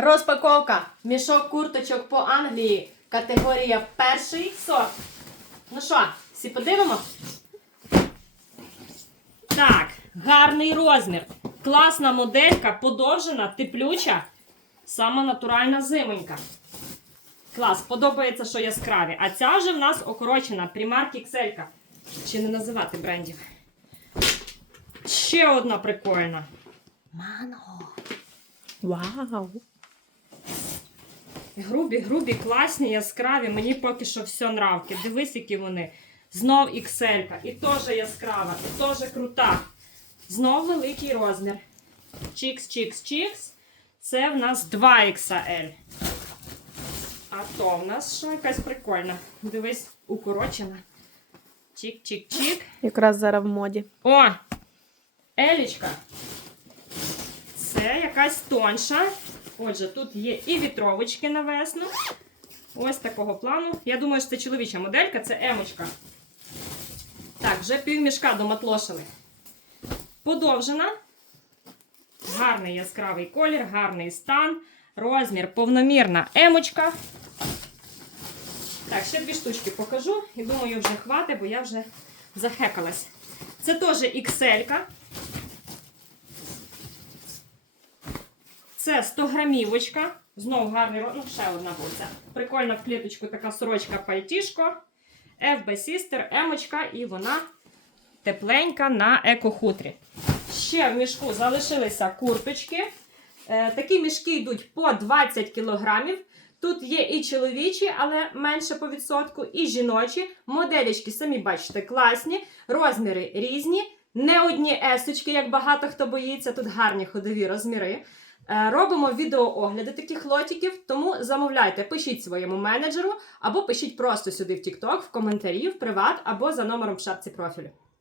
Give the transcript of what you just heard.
Розпаковка. Мішок курточок по Англії. Категорія перший сорт. Ну що, всі подивимо? Так, гарний розмір. Класна моделька, подовжена, теплюча, сама натуральна зимонька. Клас, подобається, що яскраві. А ця вже в нас окорочена примарк XL. Чи не називати брендів? Ще одна прикольна. Манго. Вау! Грубі, грубі, класні, яскраві. Мені поки що все нравки. Дивись, які вони. Знов XL. І теж яскрава, і теж крута. Знов великий розмір. Чікс, чікс, чікс. Це в нас 2XL. А то в нас що якась прикольна. Дивись, укорочена. Чик-чик-чик. Якраз зараз в моді. О! Елічка. Це якась тонша. Отже, тут є і вітровочки на весну. Ось такого плану. Я думаю, що це чоловіча моделька, це емочка. Так, вже півмішка доматлошили. Подовжена. Гарний яскравий колір, гарний стан. Розмір повномірна емочка. Так, ще дві штучки покажу. І думаю, вже хватить, бо я вже захекалась. Це теж XL. -ка. Це 100 грамівочка. Знову гарний ну, ще одна буде. Прикольна в кліточку така сорочка пальтішко. FB Sister, емочка, і вона тепленька на екохутрі. Ще в мішку залишилися курточки. Е, такі мішки йдуть по 20 кілограмів. Тут є і чоловічі, але менше по відсотку, і жіночі. Моделічки, самі бачите, класні, розміри різні. Не одні есочки, як багато хто боїться, тут гарні ходові розміри. Е, Робимо відеоогляди таких лотиків, тому замовляйте, пишіть своєму менеджеру або пишіть просто сюди в TikTok, в коментарі, в приват або за номером в шапці профілю.